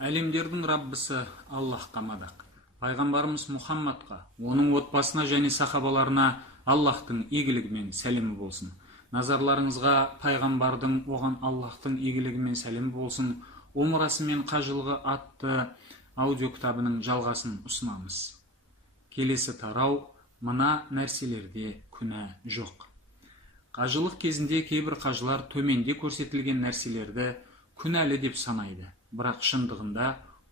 Әлемдердің Раббысы Аллахқа мадақ. Пайғамбарымыз Мұхаммадқа, оның отбасына және сахабаларына Аллахтың игілігімен сәлемі болсын. Назарларыңызға пайғамбардың, оған Аллахтың игілігімен сәлемі болсын, умрасы мен қажылығы атты аудио кітабының жалғасын ұсынамыз. Келесі тарау: мына нәрселерде күнә жоқ. Қажылық кезінде кейбір қажылар төменде көрсетілген нәрселерді күнәлі деп санайды. Бірақ шындығында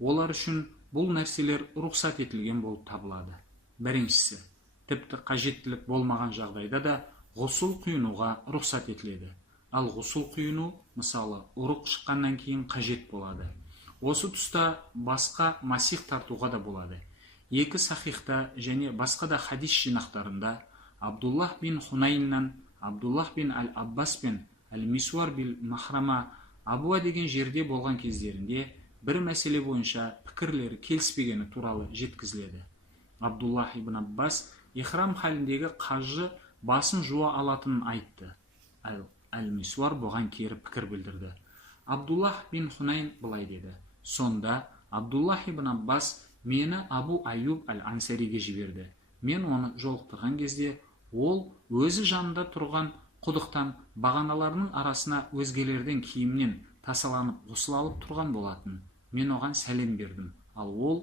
олар үшін бұл нәрселер рұқсат етілген болып табылады. Біріншісі, тіпті қажеттілік болмаған жағдайда да ғұсыл құйынуға рұқсат етіледі. Ал ғұсыл құйыну, мысалы, ұрық шыққаннан кейін қажет болады. Осы тұста басқа масих тартуға да болады. Екі сахихта және басқа да хадис жинақтарында Абдуллах бин Хунайннан, Абдуллах бин Аль-Аббас пен Әл-Мисуар бин Махрама Абуа деген жерде болған кездерінде бір мәселе бойынша пікірлері келіспегені туралы жеткізіледі. Абдуллах ибн Аббас ихрам халіндегі қажы басын жуа алатынын айтты. Әл-Мисуар бұған кері пікір білдірді. Абдуллах бин Хунайн былай деді: сонда Абдуллах ибн Аббас мені Абу Айюб Аль-Ансариге жіберді. Мен оны жолықтырған кезде ол өзі жанында тұрған құдықтан бағаналарының арасына өзгелердің киімнен тасаланып ғұсыл алып тұрған болатын. Мен оған сәлем бердім. Ал ол: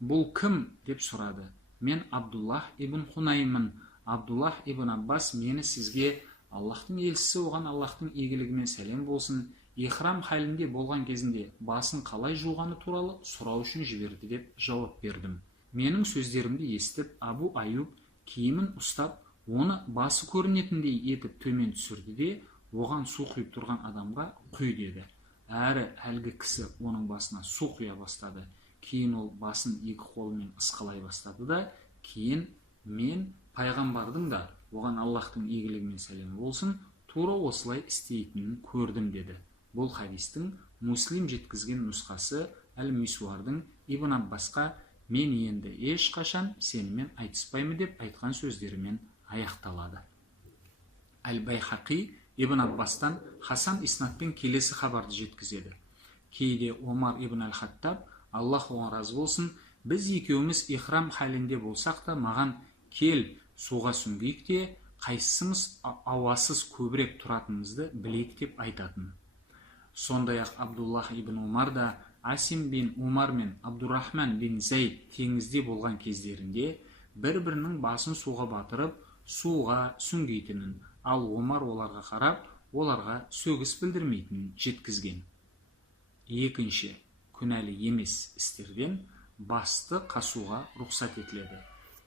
бұл кім? деп сұрады. Мен Абдуллах ибн Хунаймын. Абдуллах ибн Аббас мені сізге, Аллахтың елшісі, оған Аллахтың игілігімен сәлем болсын, ихрам халінде болған кезінде басын қалай жуғаны туралы сұрау үшін жіберді деп жауап бердім. Менің сөздерімді естіп, Абу Айюб киімін ұстап, оны басы көрінетіндей етіп төмен түсірді де, оған су құйып тұрған адамға құй деді. Әрі әлгі кісі оның басына су құя бастады. Кейін ол басын екі қолымен ысқалай бастады да, кейін мен пайғамбардың да, оған Аллахтың игілігімен сәлемі болсын, тура осылай істейтінін көрдім деді. Бұл хадистің Муслим жеткізген нұсқасы Әл-Мисуардың Ибн Аббасқа мен енді ешқашан сенімен айтыспаймын деп айтқан сөздерімен аяқталады. Әл-Байхақи Ибн Аббастан Хасан иснадпен келесі хабарды жеткізеді. Кейде Омар ибн Аль-Хаттаб, Аллах оған разы болсын, біз екеуміз ихрам халінде болсақ та маған кел суға сүңгейік те, қайсымыз ауасыз көбірек тұратынымызды білейік деп айтатын. Сондай-ақ Абдуллах ибн Умар да Асим бин Умар мен Абдурахман бин Зайд теңізде болған кездерінде бір-бірінің басын суға батырып, суға сүңгейтінін, ал Омар оларға қарап, оларға сөгіс білдірмейтінін жеткізген. Екінші, күнәлі емес істерден басты қасуға рұқсат етіледі.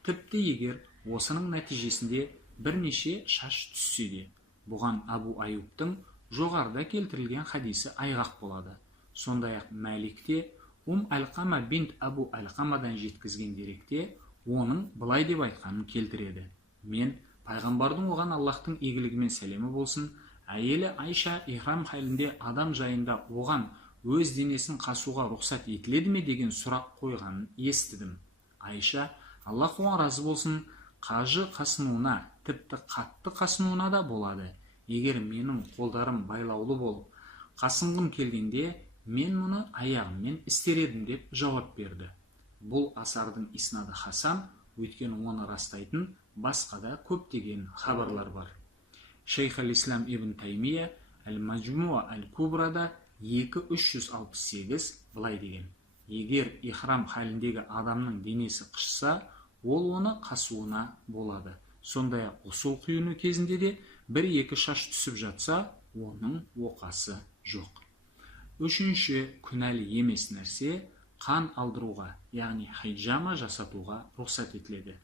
Тіпті егер осының нәтижесінде бірнеше шаш түссе де, бұған Абу Айюбтың жоғарыда келтірілген хадисі айғақ болады. Сондай-ақ Мәликте Алқама бинт Абу Алқамадан жеткізген деректе оның былай деп айтқанын келтіреді. Мен пайғамбардың, оған Аллахтың игілігімен сәлемі болсын, әйелі Айша ихрам халінде адам жайында оған өз денесін қасуға рұқсат етіледі ме деген сұрақ қойғанын естідім. Айша, Аллах оған разы болсын, қажы қасынуына, тіпті қатты қасынуына да болады. Егер менің қолдарым байлаулы болып, қасынғым келгенде, мен мұны аяғыммен істер едім деп жауап берді. Бұл асардың иснады хасан, өйткені оны растайтын басқа да көптеген хабарлар бар. Шейх Ал-Ислам ибн Таймия Әл-Маджмуа Әл-Кубрада 2368 былай деген: егер ихрам халіндегі адамның денесі қышса, ол оны қасуына болады. Сондай-ақ ғұсыл құйыну кезінде де бір-екі шаш түсіп жатса, оның оқасы жоқ. Үшінші, күнәлі емес нәрсе қан алдыруға, яғни хайджама жасатуға рұқсат етіледі.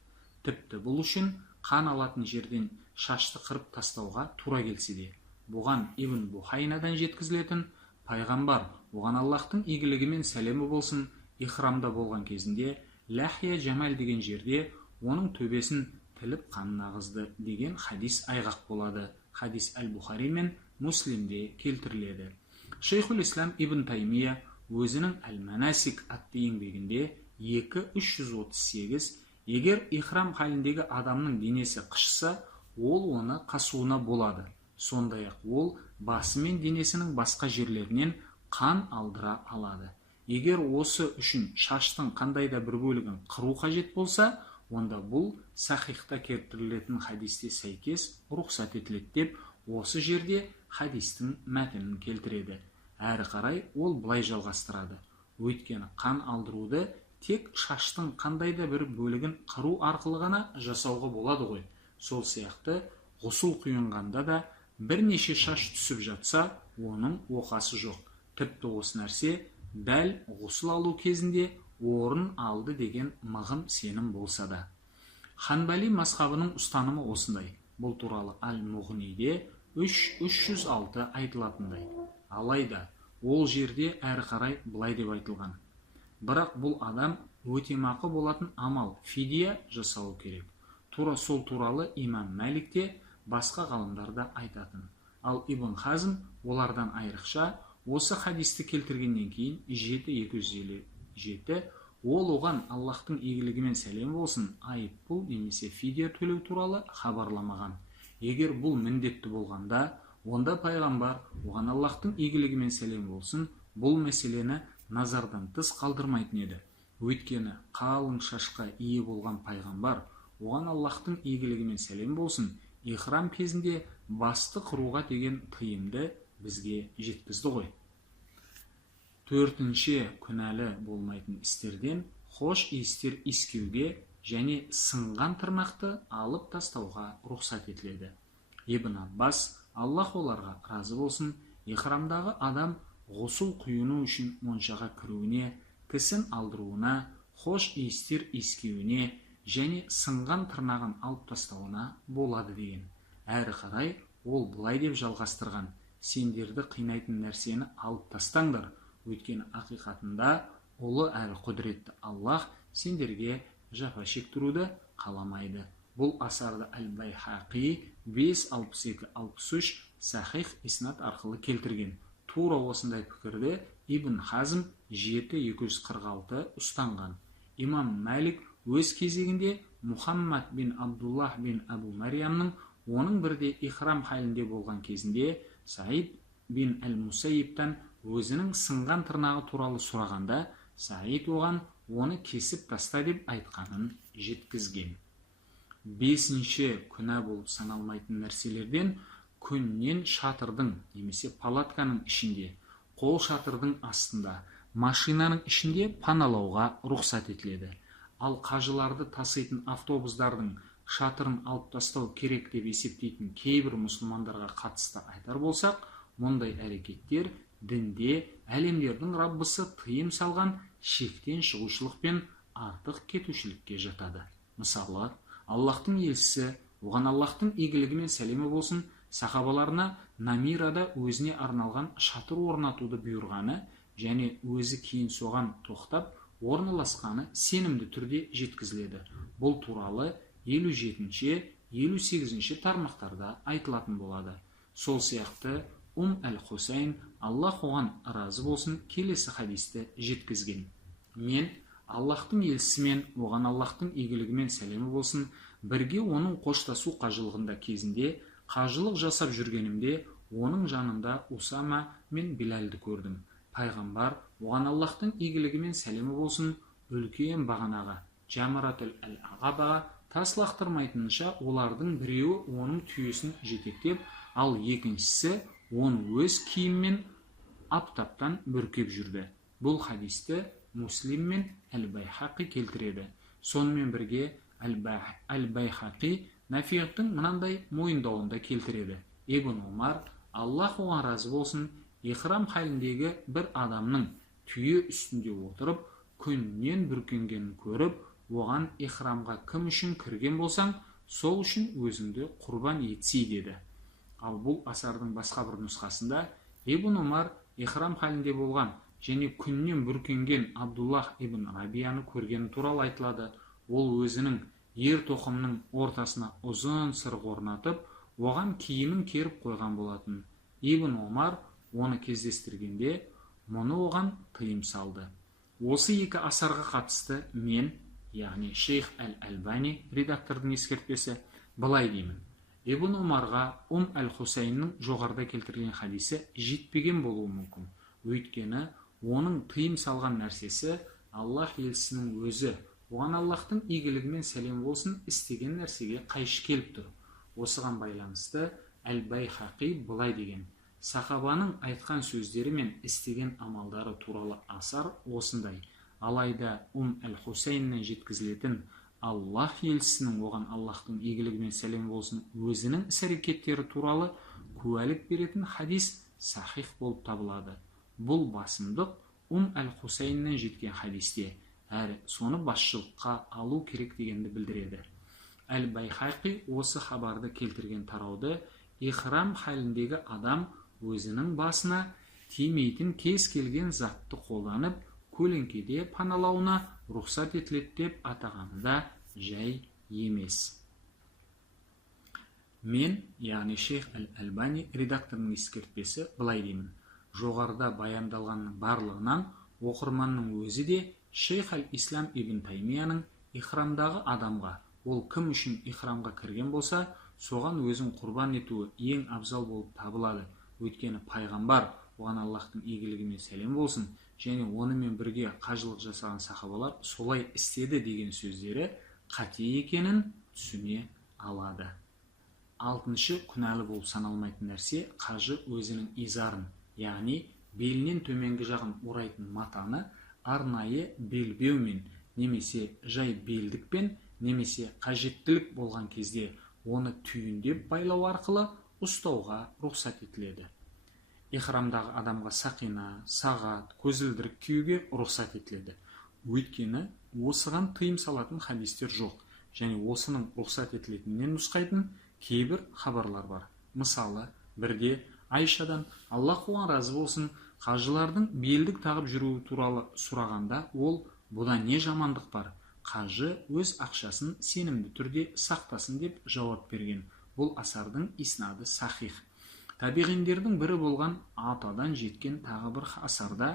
Тіпті бұл үшін қан алатын жерден шашты қырып тастауға тура келсе де. Бұған Ибн Бухайнадан жеткізілетін: пайғамбар, оған Аллахтың игілігімен сәлемі болсын, ихрамда болған кезінде Лахия Джамал деген жерде оның төбесін тіліп қанын ағызды деген хадис айғақ болады. Хадис Әл-Бухари мен Муслимде келтіріледі. Шейхул Ислам ибн Таймия өзінің Әл-Манасик атты еңбегінде 2338 егер ихрам халіндегі адамның денесі қышса, ол оны қасуына болады. Сондай-ақ ол басы мен денесінің басқа жерлерінен қан алдыра алады. Егер осы үшін шаштың қандай да бір бөлігін қыру қажет болса, онда бұл сахихта келтірілетін хадисте сәйкес рұқсат етіледі деп осы жерде хадистің мәтінін келтіреді. Әрі қарай ол былай жалғастырады: өйткені қан алдыруды тек шаштың қандай да бір бөлігін қыру арқылы ғана жасауға болады ғой. Сол сияқты ғұсыл құйынғанда да бірнеше шаш түсіп жатса, оның оқасы жоқ. Тіпті осы нәрсе дәл ғұсыл алу кезінде орын алды деген мығым сенім болса да. Ханбали мазхабының ұстанымы осындай. Бұл туралы Әл-Муғниде 306 айтылатындай. Алайда ол жерде әрі қарай былай деп айтылған: бірақ бұл адам өтемақы болатын амал, фидия жасауы керек. Тура сол туралы имам Мәлик те басқа ғалымдар да айтатын. Ал Ибн Хазм олардан айрықша осы хадисті келтіргеннен кейін 7.257 ол оған Аллахтың игілігімен сәлем болсын айыппұл немесе фидия төлеу туралы хабарламаған. Егер бұл міндетті болғанда, онда пайғамбар оған Аллахтың игілігімен сәлем болсын бұл мәселені назардан тыс қалдырмайтын еді. Өйткені қалың шашқа ие болған пайғамбар оған Аллахтың игілігімен сәлем болсын ихрам кезінде басты қыруға деген тыйымды бізге жеткізді ғой. Төртінші күнәлі болмайтын істерден хош иістер иіскеуге және сынған тырнақты алып тастауға рұқсат етіледі. Ибн Аббас, Аллах оларға разы болсын, ихрамдағы адам ғұсыл құйыну үшін моншаға кіруіне, кісін алдыруына, хош иістер иіскеуіне және сынған тырнағын алып тастауына болады деген. Әрі қарай ол былай деп жалғастырған: сендерді қинайтын нәрсені алып тастаңдар, өйткені ақиқатында ұлы әрі құдіретті Аллах сендерге жапа шектіруді қаламайды. Бұл асарды Әл-Байхақи 5.62-63 сахих иснат арқылы келтірген. Тура осындай пікірді Ибн Хазм 7.246 ұстанған. Имам Мәлик өз кезегінде Мұхаммад бин Абдуллах бин Абу Мариямның оның бірде ихрам халінде болған кезінде Саид бин Әл-Мусайибтан өзінің сынған тырнағы туралы сұрағанда, Саид оған оны кесіп таста деп айтқанын жеткізген. Бесінші күнә болып саналмайтын нәрселерден күннен шатырдың немесе палатканың ішінде, қол шатырдың астында, машинаның ішінде паналауға рұқсат етіледі. Ал қажыларды таситын автобустардың шатырын алып тастау керек деп есептейтін кейбір мұсылмандарға қатысты айтар болсақ, мұндай әрекеттер дінде әлемдердің Раббысы тыйым салған шектен шығушылық пен артық кетушілікке жатады. Мысалы, Аллахтың елшісі, оған Аллахтың игілігімен сәлемі болсын, сахабаларына Намирада өзіне арналған шатыр орнатуды бұйырғаны және өзі кейін соған тоқтап орналасқаны сенімді түрде жеткізіледі. Бұл туралы 57-58 тармақтарда айтылатын болады. Сол сияқты Әл-Хусейн, Аллах оған разы болсын, келесі хадисті жеткізген: мен Аллахтың елшісімен, оған Аллахтың игілігімен сәлемі болсын, бірге оның қоштасу қажылығында кезінде қажылық жасап жүргенімде оның жанында Усама мен Билалді көрдім. Пайғамбар оған Аллахтың игілігімен сәлемі болсын, үлкен бағанаға, Джамаратул Әл-Ағабаға тас лақтырмайтынша олардың біреуі оның түйесін жетектеп, ал екіншісі оны өз киіммен аптаптан бүркеп жүрді. Бұл хадисті Муслим мен Әл-Байхақи келтіреді. Сонымен бірге Әл-Байхақи Нафиғтың мынандай мойындауында келтіреді: Ибн Умар, Аллах оған разы болсын, ихрам халіндегі бір адамның түйе үстінде отырып, күннен бүркенгенін көріп, оған ихрамға кім үшін кірген болсаң, сол үшін өзіңді құрбан етсей деді. Ал бұл асардың басқа бір нұсқасында Ибн Умар ихрам халінде болған және күннен бүркенген Абдуллах ибн Рабияны көргені туралы айтылады. Ол өзінің ер тоқымның ортасына ұзын сырғы орнатып, оған киімін керіп қойған болатын. Ибн Умар оны кездестіргенде мұны оған тыйым салды. Осы екі асарға қатысты мен, яғни Шейх Әл-Әлбани редактордың ескертпесі, былай деймін: Ибн Умарға Әл-Хусейннің жоғарыда келтірген хадисі жетпеген болуы мүмкін. Өйткені Оның тыйым салған нәрсесі Аллах елшісінің өзі. Оған Аллахтың игілігі мен сәлем болсын істеген нәрсеге қайшы келіп тұр. Осыған байланысты Әл-Байхақи былай деген: сахабаның айтқан сөздері мен істеген амалдары туралы асар осындай. Алайда әл-Хусейннен жеткізілетін Аллах елшісінің, оған Аллахтың игілігі мен сәлем болсын, өзінің іс-әрекеттері туралы куәлік беретін хадис сахих болып табылады. Бұл басымдық әл-Хусейннен жеткен хадисте, әрі соны басшылыққа алу керек дегенді білдіреді. Әл-Байхақи осы хабарды келтірген тарауды ихрам халіндегі адам өзінің басына тимейтін кез келген затты қолданып көлеңкеде паналауына рұқсат етіледі деп атағаны да жай емес. Мен, яғни шейх Әл-Әлбани редакторының ескертпесі былай деймін: жоғарыда баяндалғанның барлығынан оқырманның өзі де шейх Әл-Ислам ибн Таймияның ихрамдағы адамға, ол кім үшін ихрамға кірген болса, соған өзін құрбан етуі ең абзал болып табылады. Өйткені пайғамбар, оған Аллахтың игілігі мен сәлем болсын, және онымен бірге қажылық жасаған сахабалар солай істеді деген сөздері қате екенін түсіне алады. Алтыншы, күнәлі болып саналмайтын нәрсе қажы өзінің изарын, яғни белінен төменгі жағын орайтын матаны арнайы белбеумен немесе жай белдікпен немесе қажеттілік болған кезде оны түйіндеп байлау арқылы ұстауға рұқсат етіледі. Ихрамдағы адамға сақина, сағат, көзілдірік киюге рұқсат етіледі. Өйткені осыған тыйым салатын хадистер жоқ, және осының рұқсат етілетінінен нұсқайтын кейбір хабарлар бар. Мысалы, бірде Айшадан, Аллах оған разы болсын, қажылардың белдік тағып жүруі туралы сұрағанда, ол: бұда не жамандық бар? Қажы өз ақшасын сенімді түрде сақтасын деп жауап берген. Бұл асардың иснады сахих. Табиғиндердің бірі болған атадан жеткен тағы бір асарда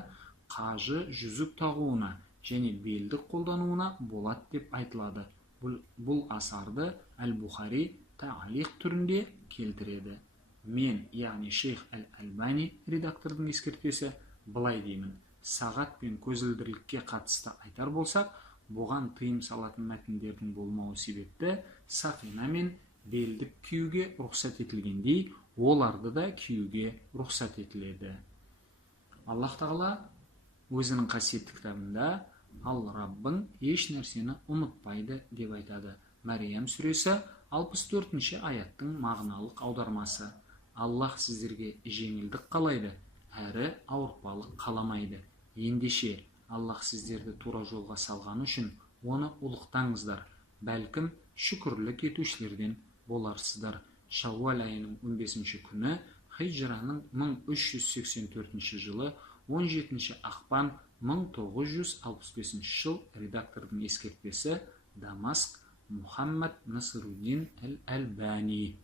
қажы жүзік тағуына және белдік қолдануына болады деп айтылады. Бұл асарды Әл-Бухари таалиқ түрінде келтіреді. Мен, яғни шейх Әл-Әлбани редактордың ескертпесі былай деймін: сағат пен көзілдірікке қатысты айтар болсақ, бұған тыйым салатын мәтіндердің болмауы себепті сақина мен белдік киюге рұқсат етілгендей, оларды да киюге рұқсат етіледі. Аллах тағала өзінің қасиетті кітабында: ал Раббың еш нәрсені ұмытпайды деп айтады. Мәриям сүресі 64-ші аяттың мағыналық аудармасы. Аллах сіздерге жеңілдік қалайды, әрі ауыртпалық қаламайды. Ендеше Аллах сіздерді тура жолға салғаны үшін оны ұлықтаңыздар, бәлкім шүкірлік етушілерден боларсыздар. Шауал айының 15-ші күні, хиджраның 1384 жылы, 17-ші ақпан 1965 жыл. Редактордың ескертпесі: Дамаск, Мухаммад Насыруддин Әл-Әлбани.